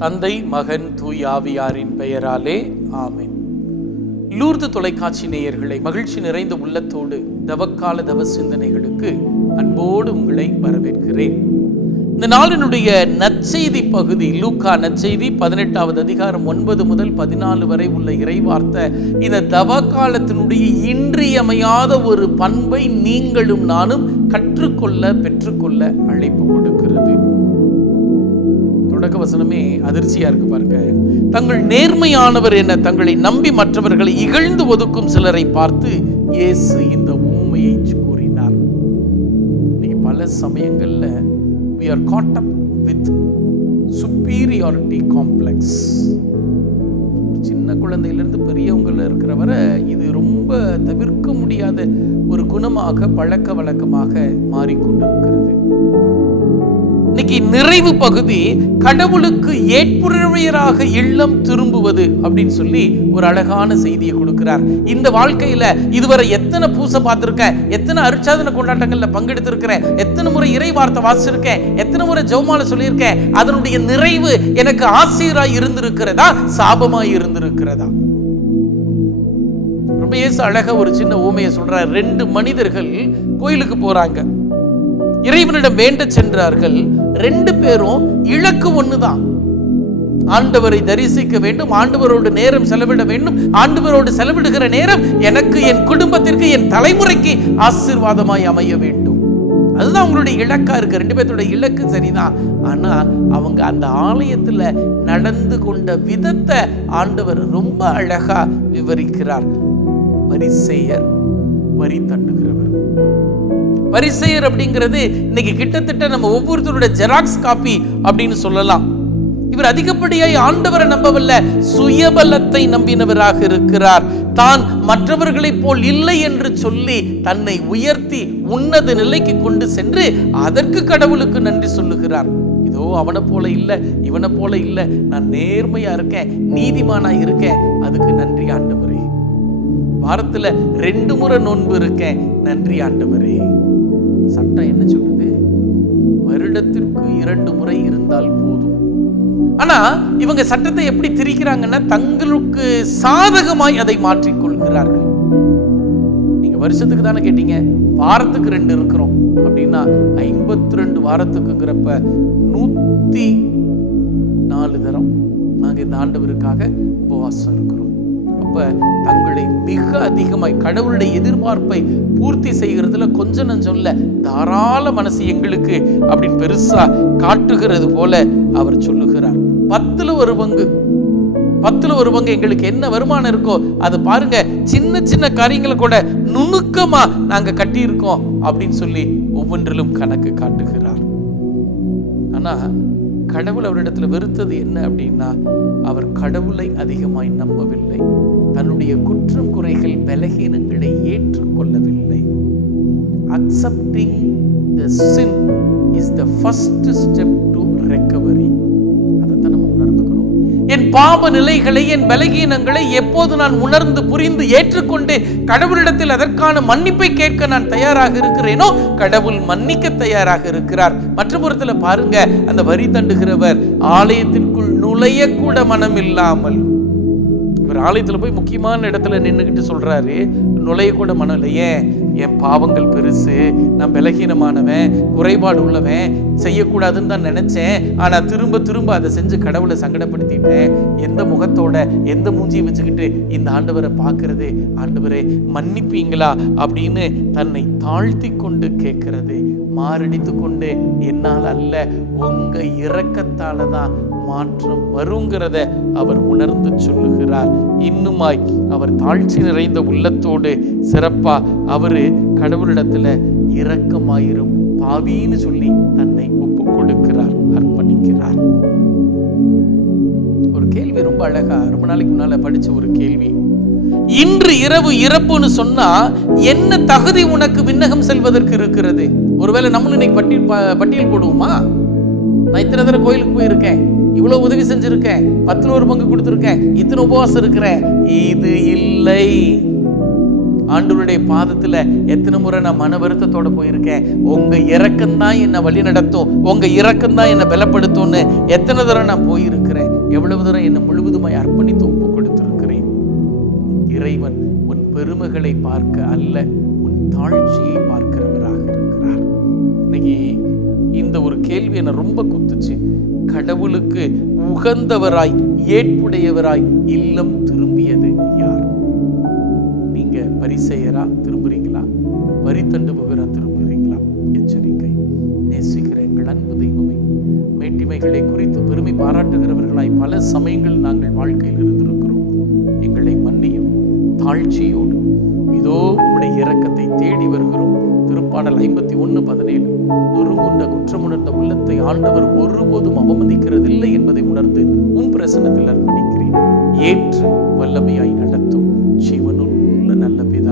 தந்தை மகன் தூய் ஆவியாரின் பெயராலே ஆமேன். லூர்து தொலைக்காட்சி நேயர்களை மகிழ்ச்சி நிறைந்த உள்ளத்தோடு தவக்கால தவ சிந்தனைகளுக்கு அன்போடு உங்களை வரவேற்கிறேன். இந்த நாளினுடைய நற்செய்தி பகுதி லூக்கா நற்செய்தி பதினெட்டாவது அதிகாரம் ஒன்பது முதல் பதினாலு வரை உள்ள இறைவார்த்தை இந்த தவ காலத்தினுடைய இன்றியமையாத ஒரு பண்பை நீங்களும் நானும் கற்றுக்கொள்ள பெற்றுக்கொள்ள அழைப்பு கொடுக்கிறது. தொடக்க வசனமே அதிர்ச்சியா இருக்கு பாருங்க. தங்கள் நேர்மையானவர் என தங்களை நம்பி மற்றவர்களை இகழ்ந்து ஒதுக்கும் சிலரை பார்த்து இயேசு இந்த ஊமையை கூறினார். இன்னைக்கு பல சமயங்கள்ல we are caught with superiority complex சின்ன குழந்தையிலிருந்து பெரியவங்கள இருக்கிற வரை இது ரொம்ப தவிர்க்க முடியாத ஒரு குணமாக பழக்க வழக்கமாக மாறிக்கொண்டிருக்கிறது. இன்னைக்கு நிறைவு பகுதி கடவுளுக்கு ஏற்புறவையராக இல்லம் திரும்புவது அப்படின்னு சொல்லி ஒரு அழகான செய்தியை கொடுக்கிறார். இந்த வாழ்க்கையில இதுவரை எத்தனை பூசை பார்த்திருக்கேன்? எத்தனை அருட்சாதன கொண்டாட்டங்கள்ல பங்கெடுத்திருக்கிறேன்? எத்தனை முறை இறை வார்த்தை வாசிச்சிருக்கேன்? எத்தனை முறை ஜெவமால சொல்லியிருக்கேன்? அதனுடைய நிறைவு எனக்கு ஆசிரியராய் இருந்திருக்கிறதா? சாபமாய் இருந்திருக்கிறதா? ரொம்ப ஏசு அழகா ஒரு சின்ன ஊமையை சொல்றார். ரெண்டு மனிதர்கள் கோயிலுக்கு போறாங்க. இறைவனிடம் வேண்ட சென்றார்கள். ரெண்டு பேரும் இலக்கு ஒண்ணுதான். ஆண்டவரை தரிசிக்க வேண்டும் ஆண்டவரோடு நேரம் செலவிட வேண்டும் ஆண்டவரோடு செலவிடுகிற நேரம் எனக்கு என் குடும்பத்திற்கு என் தலைமுறைக்கு ஆசீர்வாதமாய் அமைய வேண்டும். அதுதான் அவங்களுடைய இலக்கா இருக்கு. ரெண்டு பேர்த்தோட இலக்கு சரிதான். ஆனா அவங்க அந்த ஆலயத்துல நடந்து கொண்ட விதத்தை ஆண்டவர் ரொம்ப அழகா விவரிக்கிறார். பரிசெயர் வரி தண்டுகிறவர் பரிசெயர் அப்படிங்கிறது இன்னைக்கு கிட்டத்தட்ட நம்ம ஒவ்வொருத்தரோட ஜெராக்ஸ் காப்பி அப்படின்னு சொல்லலாம். இவர் அதிகப்படியாய் ஆண்டவரை நம்பவல்ல சுயபலத்தை நம்பினவராக இருக்கிறார். தான் மற்றவர்களைப் போல் இல்லை என்று சொல்லி தன்னை உயர்த்தி உன்னத நிலைக்கு கொண்டு சென்று அதற்கு கடவுளுக்கு நன்றி சொல்லுகிறார். இதோ அவனை போல இல்லை இவனை போல இல்லை நான் நேர்மையா இருக்கேன் நீதிமானா இருக்கேன் அதுக்கு நன்றி ஆண்டவரே. வாரத்துல ரெண்டு முறை நோன்பு இருக்கேன் நன்றி ஆண்டவரே. சட்டம் என்ன சொல்லுது? வருடத்திற்கு இரண்டு முறை இருந்தால் போதும். ஆனா இவங்க சட்டத்தை எப்படி திரிக்கிறாங்கன்னா தங்களுக்கு சாதகமாய் அதை மாற்றிக்கொள்கிறார்கள். நீங்க வருஷத்துக்கு தானே கேட்டீங்க? வாரத்துக்கு ரெண்டு இருக்கிறோம். அப்படின்னா ஐம்பத்தி ரெண்டு வாரத்துக்குங்கிறப்ப நூத்தி நாலு தரம் நாங்க இந்த ஆண்டவருக்காக உபவாசம் இருக்கிறோம். அப்ப தங்களை மிக அதிகமாய் கடவுளுடைய எதிர்பார்ப்பை பூர்த்தி செய்கிறதுல கொஞ்சம் நஞ்சம் இல்ல தாராள மனசு எங்களுக்கு அப்படின்னு பெருசா காட்டுகிறது போல அவர் சொல்லுகிறார். பத்துல ஒரு பங்கு. பத்துல ஒரு பங்கு எங்களுக்கு என்ன வருமானம் இருக்கோ அதை பாருங்க சின்ன சின்ன காரியங்களை கூட நுணுக்கமா நாங்க கட்டியிருக்கோம் அப்படின்னு சொல்லி ஒவ்வொன்றிலும் கணக்கு காட்டுகிறார். ஆனா கடவுள் அவரிடத்துல வெறுத்தது என்ன அப்படின்னா அவர் கடவுளை அதிகமாய் நம்பவில்லை. தன்னுடைய குற்றம் குறைகள் பலகீனங்களை ஏற்றுக்கொள்ளவில்லை. Accepting the sin is the first step to recovery என் பாவ நிலைகளை என் பலகீனங்களை எப்போது நான் உணர்ந்து புரிந்து ஏற்றுக்கொண்டு கடவுளிடத்தில் அதற்கான மன்னிப்பை கேட்க நான் தயாராக இருக்கிறேனோ கடவுள் மன்னிக்க தயாராக இருக்கிறார். மற்ற புறத்துல பாருங்க அந்த வரி தண்டுகிறவர் ஆலயத்திற்குள் நுழைய கூட மனம் இல்லாமல் இவர் ஆலயத்துல போய் முக்கியமான இடத்துல நின்றுக்கிட்டு சொல்றாரு நுழையக்கூட மனம் இல்லை ஏன் என் பாவங்கள் பெருசு நான் பலகீனமானவன் குறைபாடு உள்ளவன் செய்யக்கூடாதுன்னு தான் நினச்சேன். ஆனா திரும்ப திரும்ப அதை செஞ்சு கடவுளை சங்கடப்படுத்திட்டேன். எந்த முகத்தோட எந்த மூஞ்சியை வச்சுக்கிட்டு இந்த ஆண்டவரை பார்க்கறது? ஆண்டவரை மன்னிப்பீங்களா? அப்படின்னு தன்னை தாழ்த்தி கொண்டு கேட்கறது. மாரடித்து கொண்டு என்னால் அல்ல உங்க இறக்கத்தால தான் மாற்றம் வருங்கிறத அவர் உணர்ந்து சொல்லுகிறார். இன்னுமாய் அவர் தாழ்ச்சி நிறைந்த உள்ளத்தோடு சிறப்பா அவரு கடவுளிடத்துல இரக்கமாயிரும் பாவின்னு சொல்லி தன்னை ஒப்பு கொடுக்கிறார் அர்ப்பணிக்கிறார். ஒரு கேள்வி ரொம்ப அழகா ரொம்ப நாளைக்கு முன்னால படிச்ச ஒரு கேள்வி. இன்று இரவு இறப்புன்னு சொன்னா என்ன தகுதி உனக்கு விண்ணகம் செல்வதற்கு இருக்கிறது? ஒருவேளை நம்மளும் இன்னைக்கு பட்டியல் பட்டியல் போடுவோமா? நான் இத்தனை தடவை கோயிலுக்கு போயிருக்கேன். இவ்வளவு உதவி செஞ்சிருக்கேன். பத்துல ஒரு பங்கு கொடுத்துருக்கேன். இத்தனை உபவாசம் இருக்கிறேன். இது இல்லை. ஆண்டவருடைய பாதத்துல எத்தனை முறை நான் மன வருத்தத்தோட போயிருக்கேன். உங்க இறக்கம்தான் என்னை வழி நடத்தும். உங்க இறக்கம்தான் என்னை பலப்படுத்தும்னு எத்தனை தடவை நான் போயிருக்கிறேன். எவ்வளவு தூரம் என்னை முழுவதுமாய் அர்ப்பணித்து ஒப்பு கொடுத்திருக்கிறேன். இறைவன் உன் பெருமைகளை பார்க்க அல்ல உன் தாழ்ச்சியை பார்க்கிறவராக இருக்கிறார். இன்னைக்கு இந்த ஒரு கேள்வி என்னை ரொம்ப குத்துச்சு. கடவுளுக்கு உகந்தவராய் ஏற்புடையவராய் இல்லம் திரும்பியது யார்? நீங்க பரிசெயரா திரும்புறீங்களா? வரி தண்டுபவரா திரும்புறீங்களா? எச்சரிக்கை. நேசிக்கிற எங்கள் அன்பு தெய்வமே மேட்டிமைகளை குறித்து பெருமை பாராட்டுகிறவர்களாய் பல சமயங்கள் நாங்கள் வாழ்க்கையில் இருந்திருக்கிறோம். எங்களை மன்னியும் தாழ்ச்சியோடு இதோ உங்களுடைய இரக்கத்தை தேடி வருகிறோம். திருப்பாடல் ஐம்பத்தி ஒன்று பதினேழு. நொறுங்குண்ட குற்றமுணர்ந்த உள்ளத்தை ஆண்டவர் ஒருபோதும் அவமதிக்கிறதில்லை என்பதை உணர்ந்து உன் பிரசனத்தில் அர்ப்பணிக்கிறேன். ஏற்று வல்லமையாய் நடத்தும். ஜீவனுள்ள நல்ல பிதா.